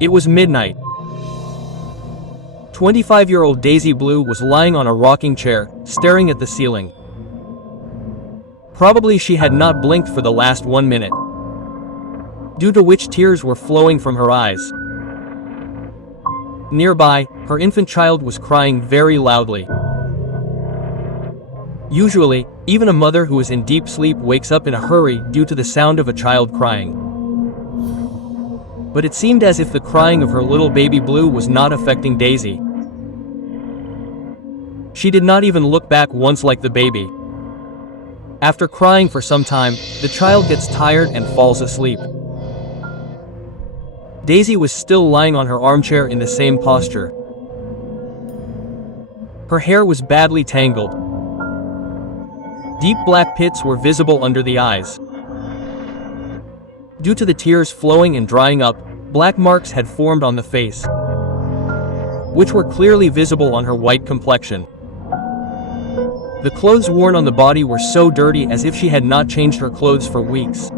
It was midnight. 25-year-old Daisy Blue was lying on a rocking chair, staring at the ceiling. Probably she had not blinked for the last 1 minute, due to which tears were flowing from her eyes. Nearby, her infant child was crying very loudly. Usually, even a mother who is in deep sleep wakes up in a hurry due to the sound of a child crying. But it seemed as if the crying of her little baby Blue was not affecting Daisy. She did not even look back once like the baby. After crying for some time, the child gets tired and falls asleep. Daisy was still lying on her armchair in the same posture. Her hair was badly tangled. Deep black pits were visible under the eyes. Due to the tears flowing and drying up, black marks had formed on the face, which were clearly visible on her white complexion. The clothes worn on the body were so dirty as if she had not changed her clothes for weeks.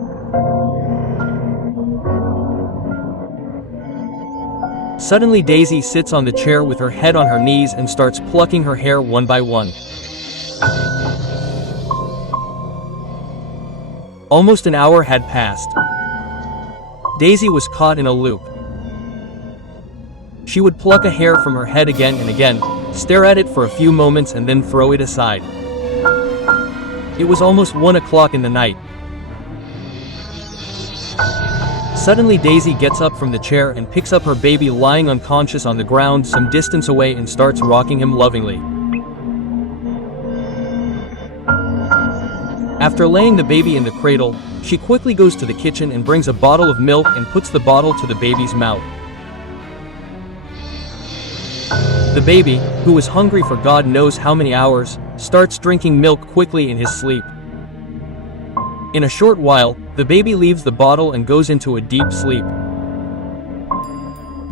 Suddenly Daisy sits on the chair with her head on her knees and starts plucking her hair one by one. Almost an hour had passed. Daisy was caught in a loop. She would pluck a hair from her head again and again, stare at it for a few moments and then throw it aside. It was almost 1 o'clock in the night. Suddenly Daisy gets up from the chair and picks up her baby lying unconscious on the ground some distance away and starts rocking him lovingly. After laying the baby in the cradle, she quickly goes to the kitchen and brings a bottle of milk and puts the bottle to the baby's mouth. The baby, who was hungry for God knows how many hours, starts drinking milk quickly in his sleep. In a short while, the baby leaves the bottle and goes into a deep sleep.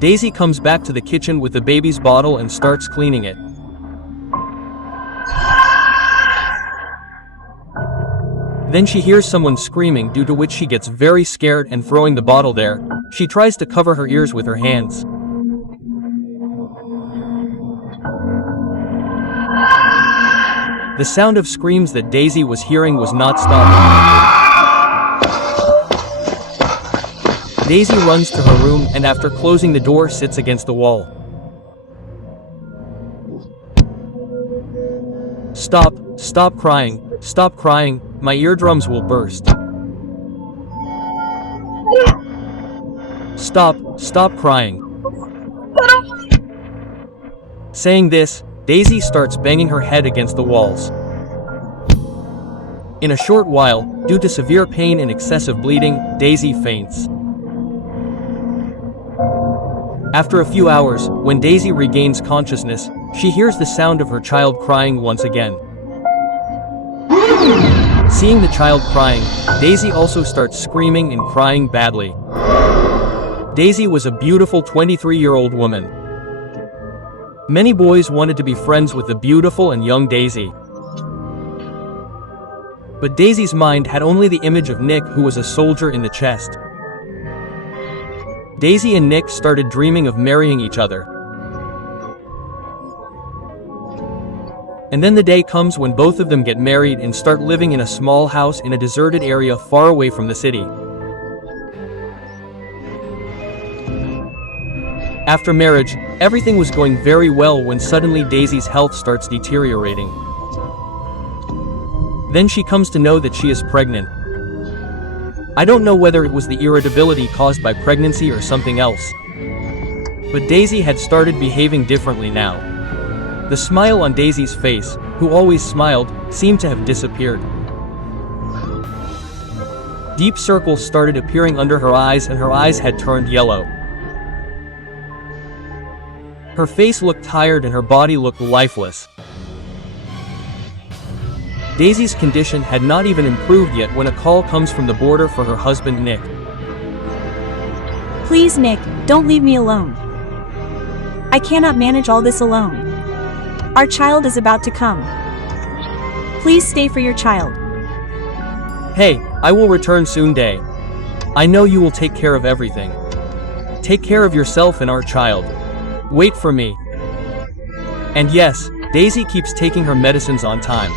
Daisy comes back to the kitchen with the baby's bottle and starts cleaning it. Then she hears someone screaming, due to which she gets very scared and throwing the bottle there, she tries to cover her ears with her hands. The sound of screams that Daisy was hearing was not stopping. Daisy runs to her room and after closing the door sits against the wall. Stop crying, my eardrums will burst. Stop crying. Saying this, Daisy starts banging her head against the walls. In a short while, due to severe pain and excessive bleeding, Daisy faints. After a few hours, when Daisy regains consciousness, she hears the sound of her child crying once again. Seeing the child crying, Daisy also starts screaming and crying badly. Daisy was a beautiful 23-year-old woman. Many boys wanted to be friends with the beautiful and young Daisy. But Daisy's mind had only the image of Nick, who was a soldier in the chest. Daisy and Nick started dreaming of marrying each other. And then the day comes when both of them get married and start living in a small house in a deserted area far away from the city. After marriage, everything was going very well when suddenly Daisy's health starts deteriorating. Then she comes to know that she is pregnant. I don't know whether it was the irritability caused by pregnancy or something else. But Daisy had started behaving differently now. The smile on Daisy's face, who always smiled, seemed to have disappeared. Deep circles started appearing under her eyes and her eyes had turned yellow. Her face looked tired and her body looked lifeless. Daisy's condition had not even improved yet when a call comes from the border for her husband Nick. Please, Nick, don't leave me alone. I cannot manage all this alone. Our child is about to come. Please stay for your child. Hey, I will return soon day. I know you will take care of everything. Take care of yourself and our child. Wait for me. And yes, Daisy keeps taking her medicines on time.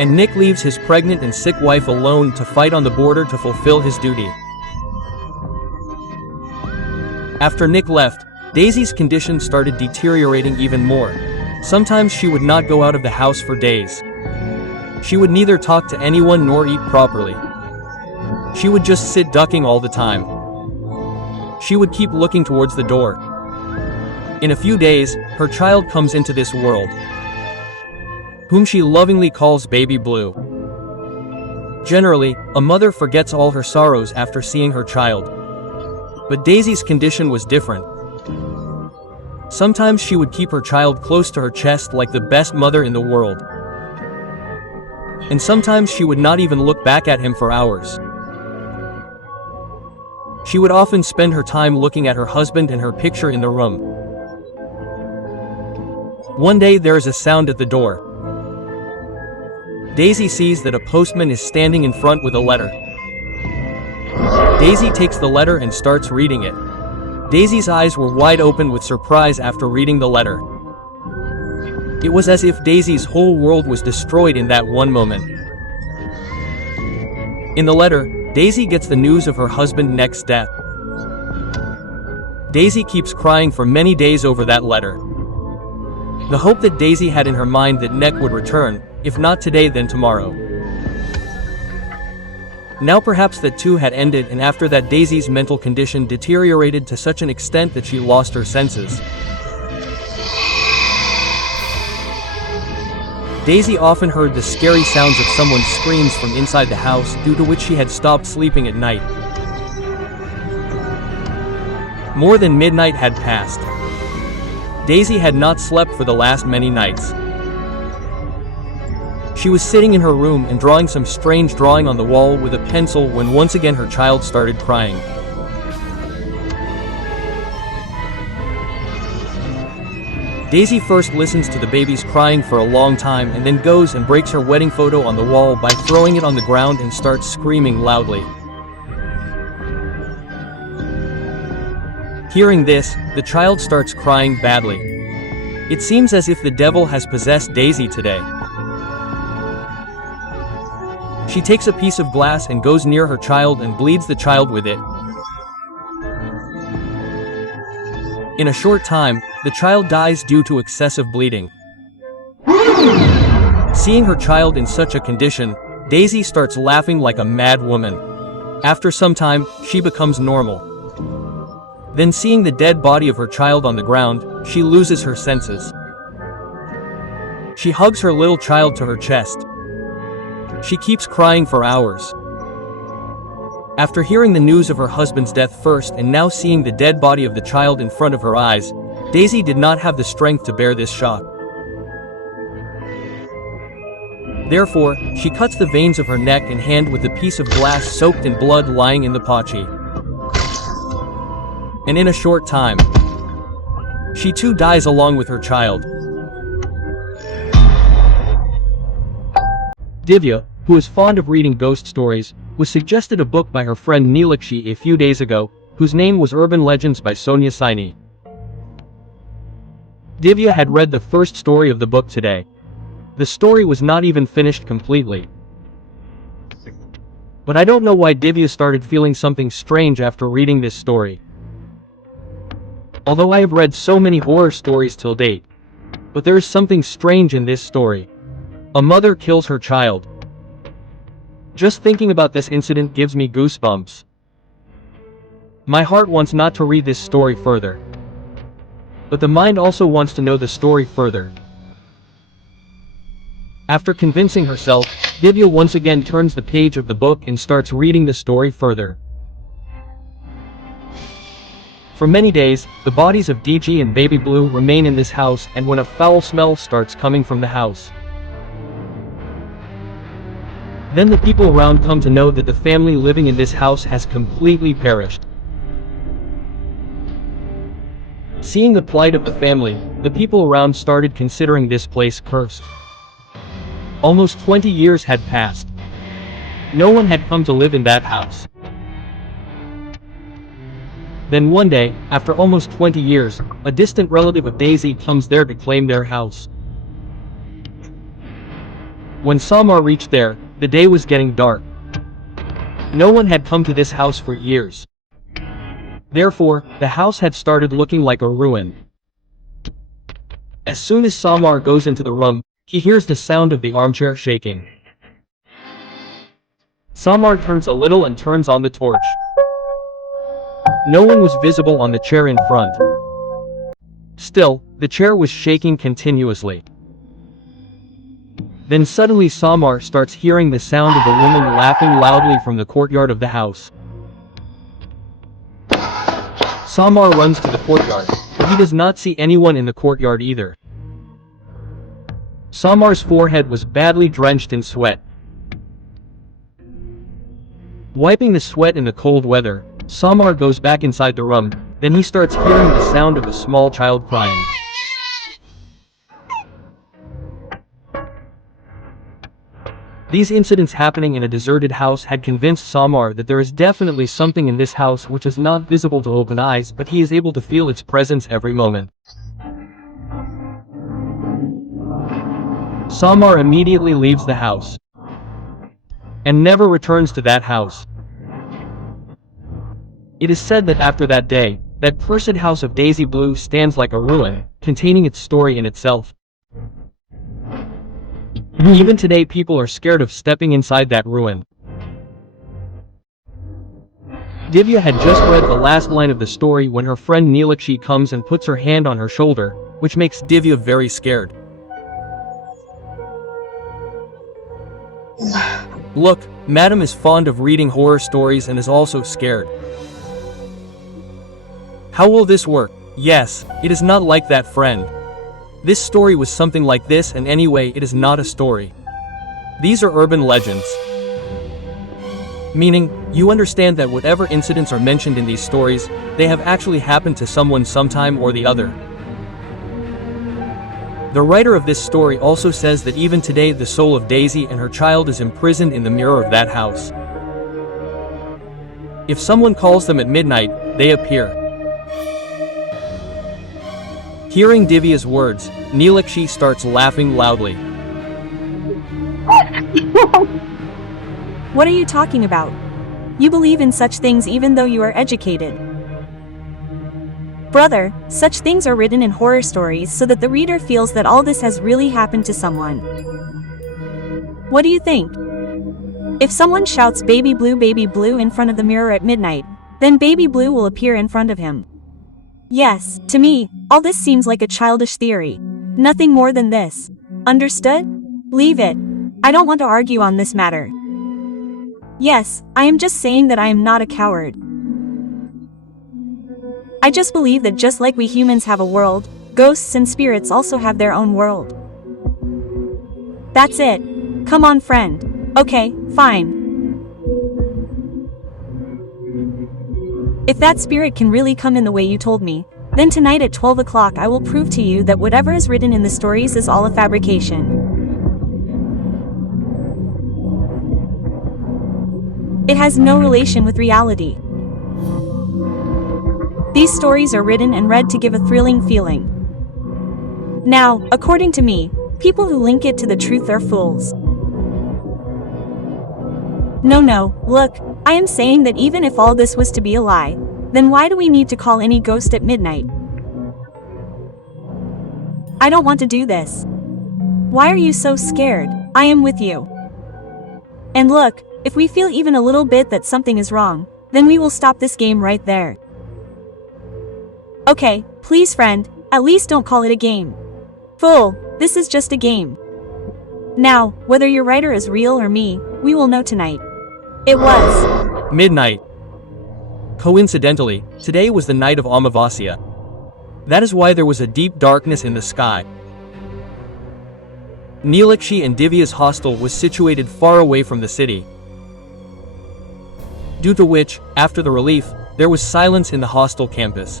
And Nick leaves his pregnant and sick wife alone to fight on the border to fulfill his duty. After Nick left, Daisy's condition started deteriorating even more. Sometimes she would not go out of the house for days. She would neither talk to anyone nor eat properly. She would just sit ducking all the time. She would keep looking towards the door. In a few days, her child comes into this world, whom she lovingly calls Baby Blue. Generally, a mother forgets all her sorrows after seeing her child. But Daisy's condition was different. Sometimes she would keep her child close to her chest like the best mother in the world. And sometimes she would not even look back at him for hours. She would often spend her time looking at her husband and her picture in the room. One day there is a sound at the door. Daisy sees that a postman is standing in front with a letter. Daisy takes the letter and starts reading it. Daisy's eyes were wide open with surprise after reading the letter. It was as if Daisy's whole world was destroyed in that one moment. In the letter, Daisy gets the news of her husband Nick's death. Daisy keeps crying for many days over that letter. The hope that Daisy had in her mind that Nick would return, if not today then tomorrow. Now perhaps that too had ended, and after that Daisy's mental condition deteriorated to such an extent that she lost her senses. Daisy often heard the scary sounds of someone's screams from inside the house, due to which she had stopped sleeping at night. More than midnight had passed. Daisy had not slept for the last many nights. She was sitting in her room and drawing some strange drawing on the wall with a pencil when once again her child started crying. Daisy first listens to the baby's crying for a long time and then goes and breaks her wedding photo on the wall by throwing it on the ground and starts screaming loudly. Hearing this, the child starts crying badly. It seems as if the devil has possessed Daisy today. She takes a piece of glass and goes near her child and bleeds the child with it. In a short time, the child dies due to excessive bleeding. Seeing her child in such a condition, Daisy starts laughing like a mad woman. After some time, she becomes normal. Then seeing the dead body of her child on the ground, she loses her senses. She hugs her little child to her chest. She keeps crying for hours. After hearing the news of her husband's death first and now seeing the dead body of the child in front of her eyes, Daisy did not have the strength to bear this shock. Therefore, she cuts the veins of her neck and hand with a piece of glass soaked in blood lying in the pachi. And in a short time, she too dies along with her child. Divya, who is fond of reading ghost stories, was suggested a book by her friend Neelakshi a few days ago, whose name was Urban Legends by Sonia Saini. Divya had read the first story of the book today. The story was not even finished completely. But I don't know why Divya started feeling something strange after reading this story. Although I have read so many horror stories till date, but there is something strange in this story. A mother kills her child. Just thinking about this incident gives me goosebumps. My heart wants not to read this story further, but the mind also wants to know the story further. After convincing herself, Divya once again turns the page of the book and starts reading the story further. For many days, the bodies of DG and Baby Blue remain in this house, and when a foul smell starts coming from the house, then the people around come to know that the family living in this house has completely perished. Seeing the plight of the family, the people around started considering this place cursed. Almost 20 years had passed. No one had come to live in that house. Then one day, after almost 20 years, a distant relative of Daisy comes there to claim their house. When Samar reached there, the day was getting dark. No one had come to this house for years. Therefore, the house had started looking like a ruin. As soon as Samar goes into the room, he hears the sound of the armchair shaking. Samar turns a little and turns on the torch. No one was visible on the chair in front. Still, the chair was shaking continuously. Then suddenly Samar starts hearing the sound of a woman laughing loudly from the courtyard of the house. Samar runs to the courtyard, but he does not see anyone in the courtyard either. Samar's forehead was badly drenched in sweat. Wiping the sweat in the cold weather, Samar goes back inside the room, then he starts hearing the sound of a small child crying. These incidents happening in a deserted house had convinced Samar that there is definitely something in this house which is not visible to open eyes, but he is able to feel its presence every moment. Samar immediately leaves the house and never returns to that house. It is said that after that day, that cursed house of Daisy Blue stands like a ruin, containing its story in itself. Even today people are scared of stepping inside that ruin. Divya had just read the last line of the story when her friend Neelakshi comes and puts her hand on her shoulder, which makes Divya very scared. Look, Madam is fond of reading horror stories and is also scared. How will this work? Yes, it is not like that, friend. This story was something like this, and anyway it is not a story. These are urban legends. Meaning, you understand that whatever incidents are mentioned in these stories, they have actually happened to someone sometime or the other. The writer of this story also says that even today the soul of Daisy and her child is imprisoned in the mirror of that house. If someone calls them at midnight, they appear. Hearing Divya's words, Neelakshi starts laughing loudly. What are you talking about? You believe in such things even though you are educated. Brother, such things are written in horror stories so that the reader feels that all this has really happened to someone. What do you think? If someone shouts baby blue in front of the mirror at midnight, then baby blue will appear in front of him. Yes, to me, all this seems like a childish theory. Nothing more than this. Understood? Leave it. I don't want to argue on this matter. Yes, I am just saying that I am not a coward. I just believe that just like we humans have a world, ghosts and spirits also have their own world. That's it. Come on, friend. Okay, fine. If that spirit can really come in the way you told me, then tonight at 12 o'clock I will prove to you that whatever is written in the stories is all a fabrication. It has no relation with reality. These stories are written and read to give a thrilling feeling. Now, according to me, people who link it to the truth are fools. No, look, I am saying that even if all this was to be a lie, then why do we need to call any ghost at midnight? I don't want to do this. Why are you so scared? I am with you. And look, if we feel even a little bit that something is wrong, then we will stop this game right there. Okay, please friend, at least don't call it a game. Fool, this is just a game. Now, whether your writer is real or me, we will know tonight. It was midnight. Coincidentally, today was the night of Amavasya. That is why there was a deep darkness in the sky. Neelakshi and Divya's hostel was situated far away from the city. Due to which, after the relief, there was silence in the hostel campus.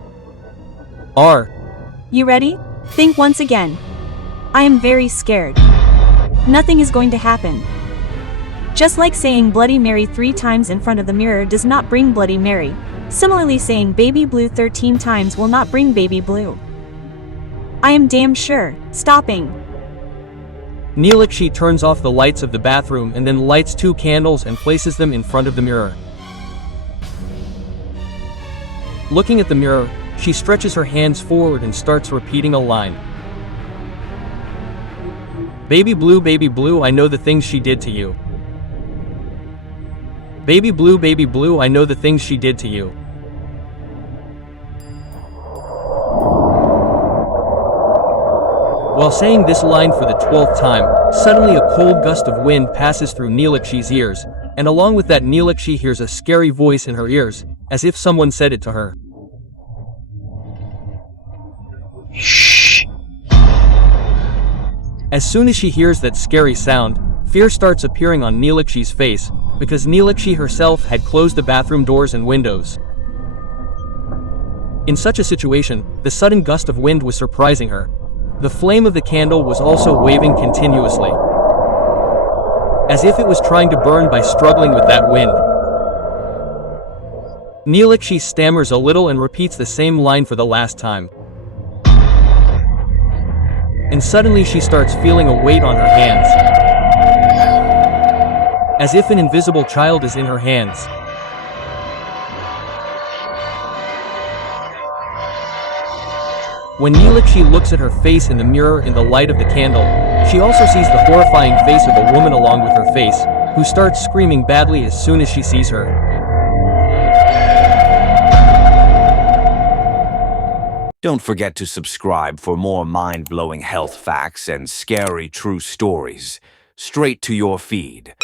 You ready? Think once again. I am very scared. nothing is going to happen. Just like saying Bloody Mary 3 times in front of the mirror does not bring Bloody Mary, similarly saying Baby Blue 13 times will not bring Baby Blue. I am damn sure. Stopping. Neelakshi turns off the lights of the bathroom and then lights 2 candles and places them in front of the mirror. Looking at the mirror, she stretches her hands forward and starts repeating a line. Baby Blue, I know the things she did to you. Baby Blue, I know the things she did to you. While saying this line for the 12th time, suddenly a cold gust of wind passes through Neelakshi's ears, and along with that Neelakshi hears a scary voice in her ears, as if someone said it to her. Shh. As soon as she hears that scary sound, fear starts appearing on Neelakshi's face, because Neelakshi herself had closed the bathroom doors and windows. In such a situation, the sudden gust of wind was surprising her. The flame of the candle was also waving continuously, as if it was trying to burn by struggling with that wind. Neelakshi stammers a little and repeats the same line for the last time. And suddenly she starts feeling a weight on her hands, as if an invisible child is in her hands. When Neelakshi looks at her face in the mirror in the light of the candle, she also sees the horrifying face of a woman along with her face, who starts screaming badly as soon as she sees her. Don't forget to subscribe for more mind-blowing health facts and scary true stories straight to your feed.